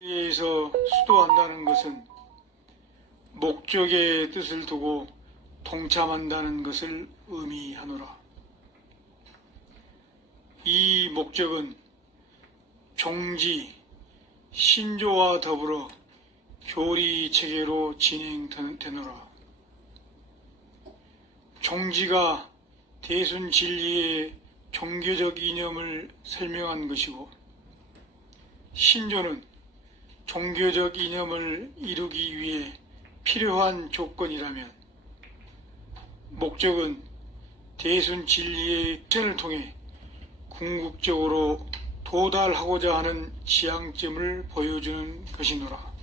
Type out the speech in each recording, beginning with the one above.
에서 수도한다는 것은 목적의 뜻을 두고 동참한다는 것을 의미하노라. 이 목적은 종지, 신조와 더불어 교리 체계로 진행되노라. 종지가 대순 진리의 종교적 이념을 설명한 것이고, 신조는 종교적 이념을 이루기 위해 필요한 조건이라면, 목적은 대순 진리의 실천을 통해 궁극적으로 도달하고자 하는 지향점을 보여주는 것이노라.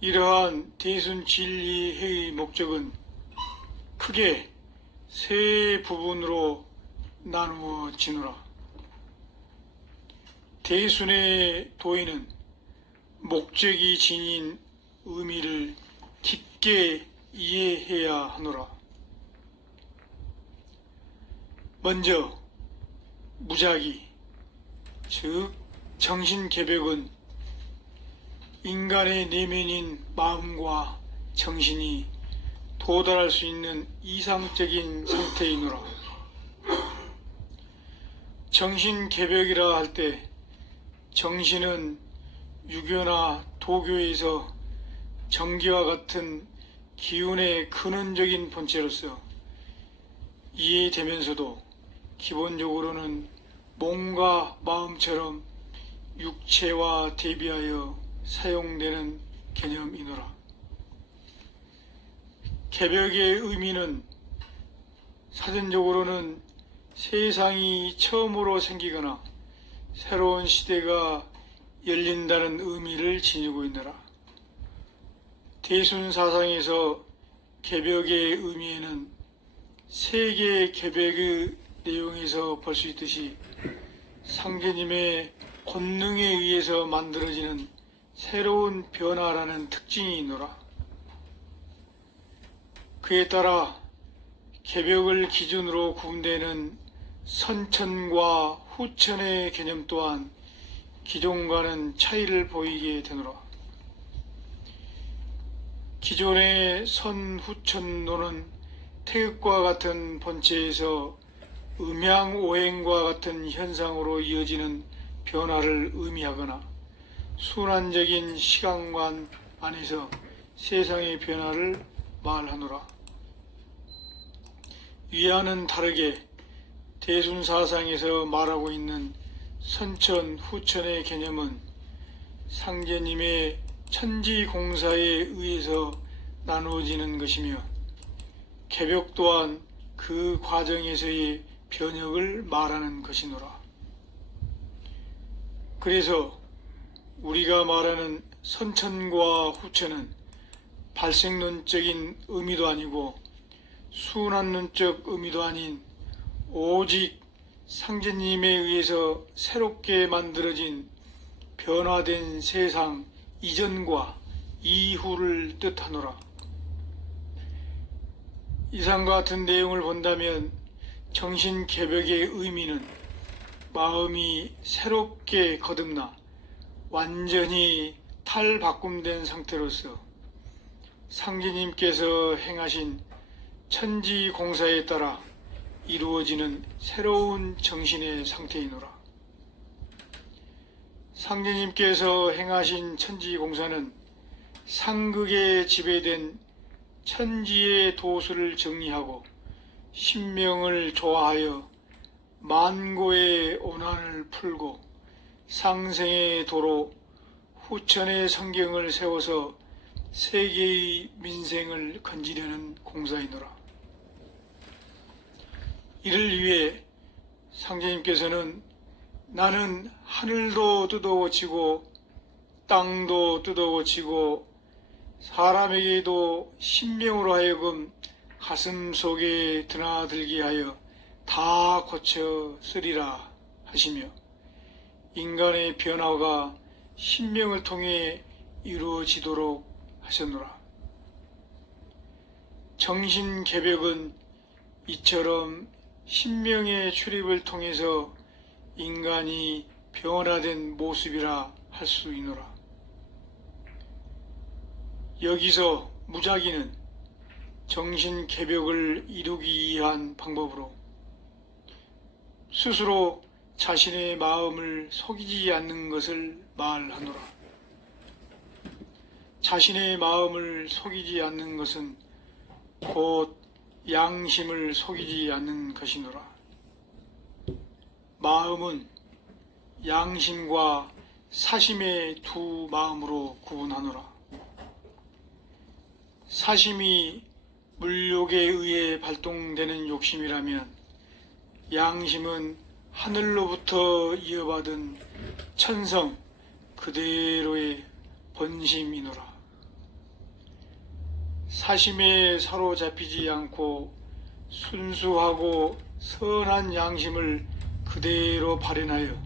이러한 대순 진리의 목적은 크게 세 부분으로 나누어지노라. 대순의 도의는 목적이 지닌 의미를 깊게 이해해야 하노라. 먼저 무작위, 즉 정신개벽은 인간의 내면인 마음과 정신이 도달할 수 있는 이상적인 상태이노라. 정신개벽이라 할 때 정신은 유교나 도교에서 정기와 같은 기운의 근원적인 본체로서 이해되면서도 기본적으로는 몸과 마음처럼 육체와 대비하여 사용되는 개념이노라. 개벽의 의미는 사전적으로는 세상이 처음으로 생기거나 새로운 시대가 열린다는 의미를 지니고 있노라. 대순 사상에서 개벽의 의미에는 세계 개벽의 내용에서 볼 수 있듯이 상제님의 권능에 의해서 만들어지는 새로운 변화라는 특징이 있노라. 그에 따라 개벽을 기준으로 구분되는 선천과 후천의 개념 또한 기존과는 차이를 보이게 되노라. 기존의 선후천론은 태극과 같은 본체에서 음양오행과 같은 현상으로 이어지는 변화를 의미하거나 순환적인 시간관 안에서 세상의 변화를 말하노라. 위와는 다르게 대순 사상에서 말하고 있는 선천, 후천의 개념은 상제님의 천지공사에 의해서 나누어지는 것이며 개벽 또한 그 과정에서의 변혁을 말하는 것이노라. 그래서 우리가 말하는 선천과 후천은 발생론적인 의미도 아니고 순환론적 의미도 아닌 오직 상제님에 의해서 새롭게 만들어진 변화된 세상 이전과 이후를 뜻하노라. 이상과 같은 내용을 본다면 정신 개벽의 의미는 마음이 새롭게 거듭나 완전히 탈바꿈된 상태로서 상제님께서 행하신 천지 공사에 따라 이루어지는 새로운 정신의 상태이노라. 상제님께서 행하신 천지 공사는 상극에 지배된 천지의 도수를 정리하고 신명을 조화하여 만고의 오난을 풀고 상생의 도로 후천의 성경을 세워서 세계의 민생을 건지려는 공사이노라. 이를 위해 상제님께서는 나는 하늘도 뜯어고치고 땅도 뜯어고치고 사람에게도 신명으로 하여금 가슴 속에 드나들게 하여 다 고쳐 쓰리라 하시며 인간의 변화가 신명을 통해 이루어지도록 하셨노라. 정신 개벽은 이처럼 신명의 출입을 통해서 인간이 변화된 모습이라 할 수 있노라. 여기서 무작위는 정신 개벽을 이루기 위한 방법으로 스스로 자신의 마음을 속이지 않는 것을 말하노라. 자신의 마음을 속이지 않는 것은 곧 양심을 속이지 않는 것이노라. 마음은 양심과 사심의 두 마음으로 구분하노라. 사심이 물욕에 의해 발동되는 욕심이라면 양심은 하늘로부터 이어받은 천성 그대로의 본심이노라. 사심에 사로잡히지 않고 순수하고 선한 양심을 그대로 발현하여